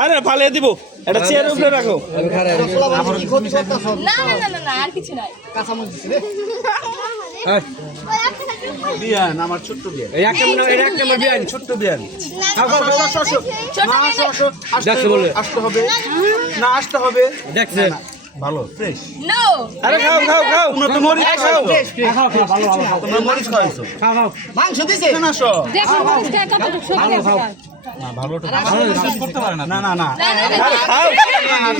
আরে ফালিয়ে দিব এটা চেয়ারের উপরে রাখো বিয়ান আমার ছোট্ট বিয়ান এই এক নম্বর বিয়ান ছোট্ট বিয়ান আসতে হবে না আসতে হবে দেখছেন ভালো ফ্রেশ নো আরে খাও খাও খাও তোমরা তো মরিচ খাও খাও খাও ভালো ভালো তোমরা মরিচ খাইছো খাও খাও মাংস দিছে না শো দেখো মরিচ খাও কত সবজি খাও না ভালোটা ভালো শেষ করতে পারে না না না না খাও না না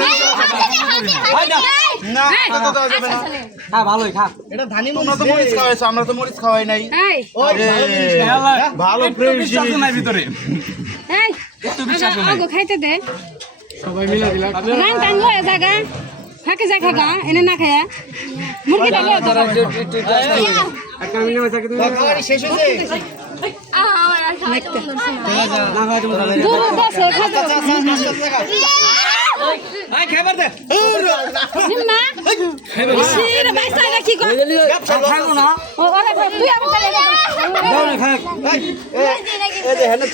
তো যাবে না হ্যাঁ ভালোই খা এটা ধানি তোমরা তো মরিচ খাওয়াইছো আমরা তো মরিচ খাওয়াই নাই ওই ভালো ফ্রেশ বিশ্বাস নাই ভিতরে এই একটু বিশ্বাস নাই আগো খাইতে দে সবাই মিলে দিলাম রান টান লয়ে জায়গা খাকে যা খাগা এনে না খায়া মুরগি ডালে তো একটা মিলে বসে কি তুমি খাওয়ারি শেষ হইছে আমার আর খাইতে না খাওয়া তুমি দূর দাসে খাও আই খাবার দে নিম্না শির বাইসা রাখি কো খাবো না ও আরে তুই আমি চলে দাও না খা এই যে হেনে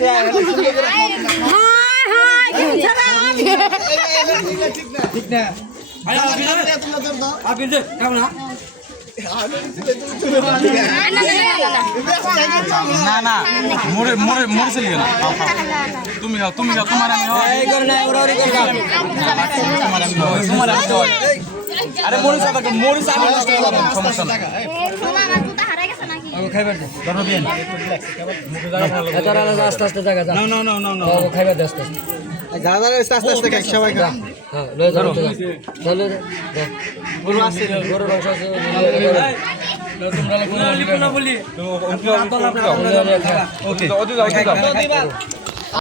হাই হাই কি ছাড়া ঠিক না না না মোরে মোরে মোরে চলি না তুমি খাও তোমার আমি এই করে না ওরা ওরে করে খাও তোমার আমি আরে মোরে সাথে মোরে সাথে সমস্যা না খাইবার দে ধরো বিয়ান এতরা আস্তে আস্তে জায়গা যা না না না না খাইবার দে আস্তে আস্তে দাদা আস্তে আস্তে খাই সবাই খা হ্যাঁ লয়ে ধরো চলো দে গরু আছে গরু মাংস আছে তোমরা গরু বলি তো ওকে ওকে